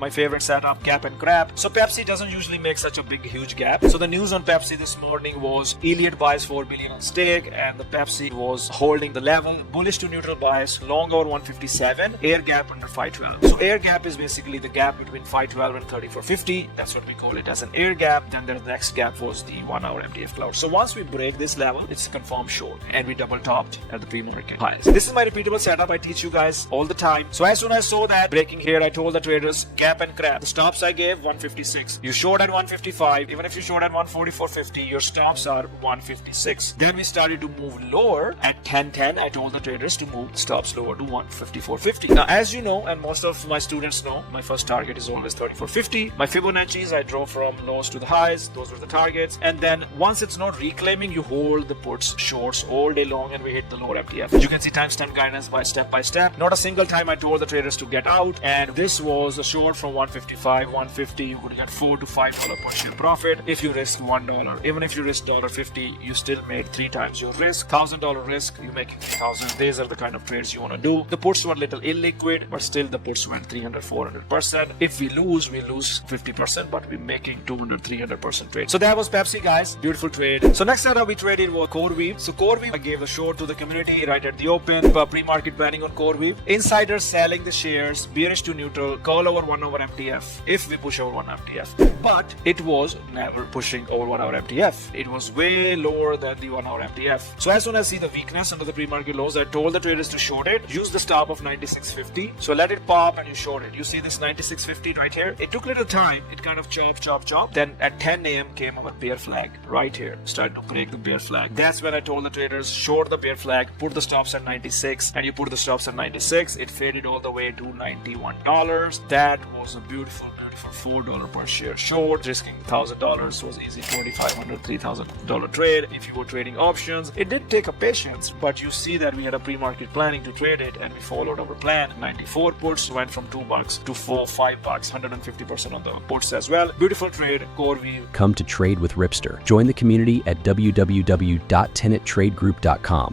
My favorite setup, gap and grab. So Pepsi doesn't usually make such a huge gap. So the news on Pepsi this morning was Elliott buys 4 billion on stake, and the Pepsi was holding the level, bullish to neutral bias, long over 157, air gap under 512. So air gap is basically the gap between 512 and 3450. That's what we call it as an air gap. Then the next gap was the 1 hour MTF cloud. So once we break this level, it's a confirmed short, and we double topped at the pre-market highs. This is my repeatable setup I teach you guys all the time. So as soon as I saw that breaking here, I told the traders gap and grab. The stops I gave 156. You short at 155. Even if you short at 144.50, your stops are 156. Then we started to move lower at 10:10. I told the traders to move stops lower to 154.50. Now, as you know, and most of my students know, my first target is always 34.50. My Fibonacci's I draw from lows to the highs. Those were the targets. And then once it's not reclaiming, you hold the puts shorts all day long, and we hit the lower MTF. You can see timestamp guidance by step. Not a single time I told the traders to get out, and this was a short from 155, 150. You could get $4 to $5 per share profit if you risk $1. Even if you risk $1.50, you still made 3 times your risk. $1,000 risk, you make 3,000. These are the kind of trades you want to do. The puts were a little illiquid, but still the puts went 300, 400%. If we lose 50%, but we're making 200, 300% trade. So that was Pepsi, guys. Beautiful trade. So next setup we traded was CoreWeave. So CoreWeave, I gave the short to the community right at the open. Pre-market planning on CoreWeave. Insiders selling the shares, bearish to neutral, call over 1 hour MTF if we push over 1 MTF. But it was never pushing over 1 hour MTF. It was way lower than the 1 hour MTF. So as soon as I see the weakness under the pre-market lows, I told the traders to short it. Use the stop of 96.50. So let it pop and you short it. You see this 96.50 right here? It took a little time. It kind of chop. Then at 10 a.m. came our bear flag right here. Started to break the bear flag. That's when I told the traders, short the bear flag, put the stops at 96, and you put the stops at 96. It faded all the way to $91. That was a beautiful $4 per share short. Risking $1,000 was easy. $2,500, $3,000 trade. If you were trading options, it did take a patience, but you see that we had a pre-market planning to trade it, and we followed our plan. 94 puts went from $2 to $5, 150% on the puts as well. Beautiful trade. CoreWeave. Come to trade with Ripster. Join the community at www.tenettradegroup.com.